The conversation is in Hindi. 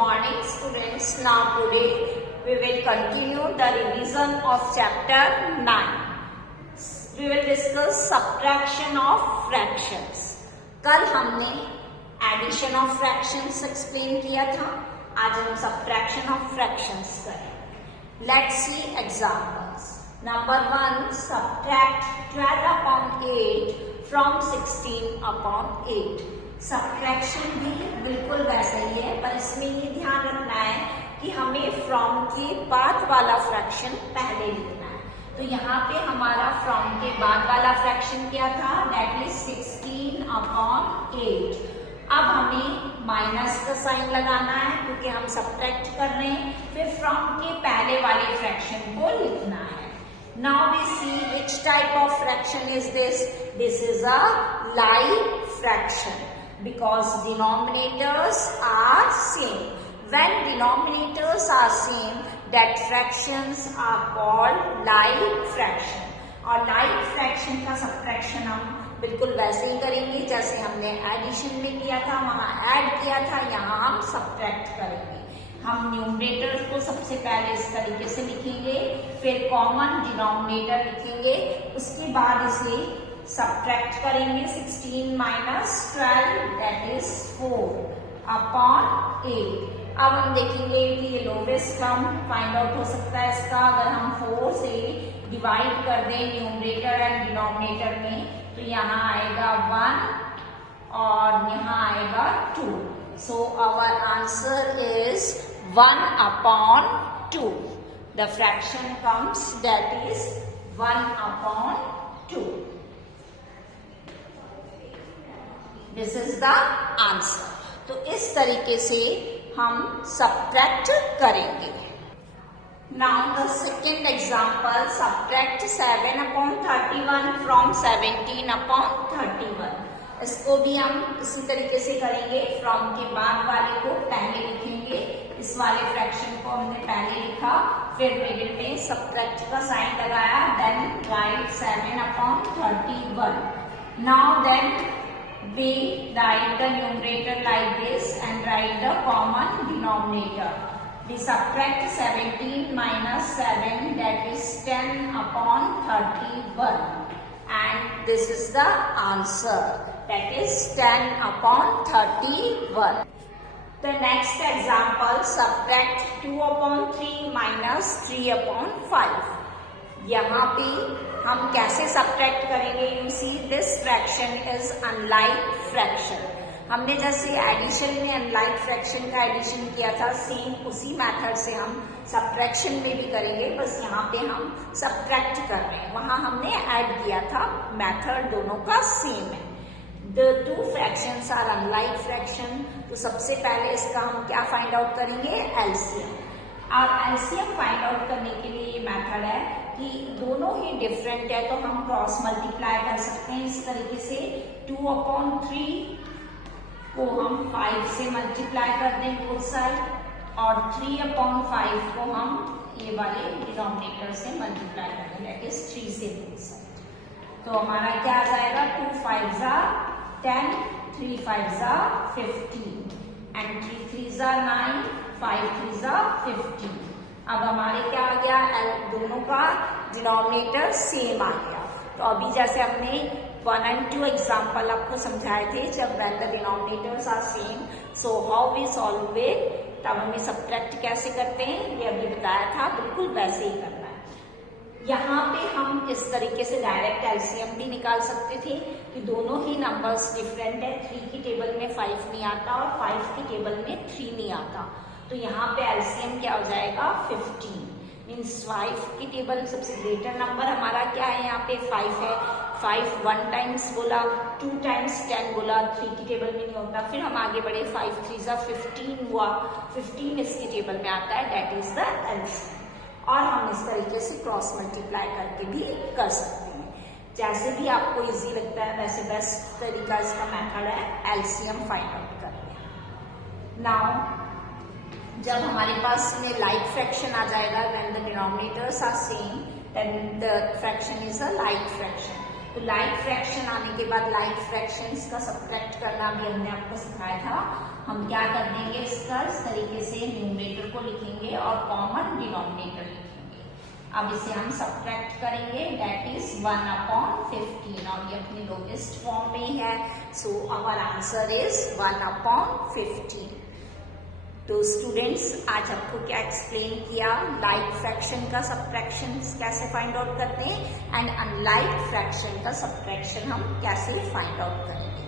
morning students. Now today we will continue the revision of chapter 9. We will discuss subtraction of fractions. कल हमने addition of fractions explain किया था, आज हम subtraction of fractions करें. Let's see examples. Number 1, subtract 12 upon 8 from 16 upon 8. Subtraction भी बिल्कुल वैसा ही है, पर इसमें ये ध्यान रखना है कि हमें फ्रॉम के बाद वाला फ्रैक्शन पहले लिखना है. तो यहाँ पे हमारा फ्रॉम के बाद वाला फ्रैक्शन क्या था, दैट इज 16 अपॉन 8. अब हमें माइनस का साइन लगाना है क्योंकि हम सब्ट्रैक्ट कर रहे हैं, फिर फ्रॉम के पहले वाले फ्रैक्शन को लिखना है. Now we see which type of fraction is this. This is a like fraction because denominators are same. When denominators are same, that fractions are called like fraction. और like fraction का subtraction हम बिल्कुल वैसे ही करेंगे जैसे हमने एडिशन में किया था, वहां ऐड किया था, यहाँ हम सब्ट्रैक्ट करेंगे. हम न्यूमरेटर को सबसे पहले इस तरीके से लिखेंगे, फिर कॉमन डिनोमिनेटर लिखेंगे, उसके बाद इसे सब्ट्रैक्ट करेंगे. 16 माइनस 12 दैट इज 4 अपॉन 8. अब हम देखेंगे कि ये लोवेस्ट टर्म फाइंड आउट हो सकता है इसका. अगर हम 4 से डिवाइड कर दें न्यूमरेटर एंड डिनोमिनेटर में, तो यहाँ आएगा 1 और यहाँ आएगा 2. So our answer is 1 upon 2. The fraction comes that is 1 upon 2. This is the answer. तो इस तरीके से हम subtract करेंगे. Now the second example, subtract 7 upon 31 from 17 upon 31. इसको भी हम इसी तरीके से करेंगे. फ्रॉम के बाद वाले को पहले लिखेंगे, इस वाले फ्रैक्शन को हमने पहले लिखा, फिर मिडिल में सब्ट्रैक्ट का साइन लगाया, then write 7 upon 31. Now then we write the numerator like this and write the common denominator. We subtract 17 minus 7 that is 10 upon 31 and this is the answer. That is 10 upon 31. The next example, subtract 2 upon 3 minus 3 upon 5. यहाँ पे हम कैसे सब्ट्रैक्ट करेंगे? You see this fraction is unlike fraction. हमने जैसे एडिशन में अनलाइक फ्रैक्शन का एडिशन किया था, सेम उसी मेथड से हम सब्ट्रैक्शन में भी करेंगे, बस यहाँ पे हम सब्ट्रैक्ट कर रहे हैं. वहाँ हमने ऐड किया था, मेथड दोनों का सेम है. The two fractions are unlike fraction. तो सबसे पहले इसका हम क्या फाइंड आउट करेंगे? एलसीएम. और एलसीएम फाइंड आउट करने के लिए ये मेथड है कि दोनों ही डिफरेंट है, तो हम क्रॉस मल्टीप्लाई कर सकते हैं इस तरीके से. 2 अपॉन 3 को हम 5 से मल्टीप्लाई कर दें बोथ साइड, और 3 अपॉन 5 को हम ये वाले डिनोमिनेटर से मल्टीप्लाई कर दें, दैट इज 3 से बोथ साइड. तो हमारा क्या आ जाएगा? 2 5 जा 10, 3 5 जा 15 एंड 3 3 जा 9, 5 3 जा 15. अब हमारे क्या आ गया? दोनों का डिनोमिनेटर सेम आ गया. तो अभी जैसे हमने 1 and 2 एग्जाम्पल आपको समझाए थे, जब when the denominators are same, so how we solve it, तब हमें सब्ट्रैक्ट कैसे करते हैं ये अभी बताया था, बिल्कुल वैसे ही करना है. यहाँ पे हम इस तरीके से डायरेक्ट एलसीएम भी निकाल सकते थे कि दोनों ही नंबर्स डिफरेंट है. 3 की टेबल में 5 नहीं आता और 5 की टेबल में 3 नहीं आता, तो यहाँ पे एलसीएम क्या हो जाएगा? 15. मीन्स 5 की टेबल सबसे ग्रेटर नंबर हमारा क्या है? यहाँ पे 5 है. 5 1 टाइम्स बोला, 2 टाइम्स 10 बोला, 3 की टेबल में नहीं होता. फिर हम आगे बढ़े, 5 3 जा 15 हुआ, 15 इसकी टेबल में आता है, दैट इज द एलसीएम. और हम इस तरीके से क्रॉस मल्टीप्लाई करके भी कर सकते हैं. जैसे भी आपको इजी लगता है वैसे बेस्ट तरीका इसका मेथड है एलसीएम फाइंड आउट करने. नाउ जब हमारे पास में लाइक फ्रैक्शन आ जाएगा, when the denominators are same, then the fraction is a like fraction. तो लाइक फ्रैक्शन आने के बाद लाइक फ्रैक्शंस का सब्ट्रैक्ट करना भी हमने आपको सिखाया था। हम क्या कर देंगे, इसका इस तरीके से न्यूमरेटर को लिखेंगे और कॉमन डिनोमिनेटर लिखेंगे। अब इसे हम सब्ट्रैक्ट करेंगे, दैट इज 1/15 और ये अपनी लोएस्ट फॉर्म में है। So our answer is 1/15। तो स्टूडेंट्स, आज आपको क्या एक्सप्लेन किया, लाइक फ्रैक्शन का सब्ट्रैक्शन कैसे फाइंड आउट करते हैं एंड अनलाइक फ्रैक्शन का सब्ट्रैक्शन हम कैसे फाइंड आउट करेंगे।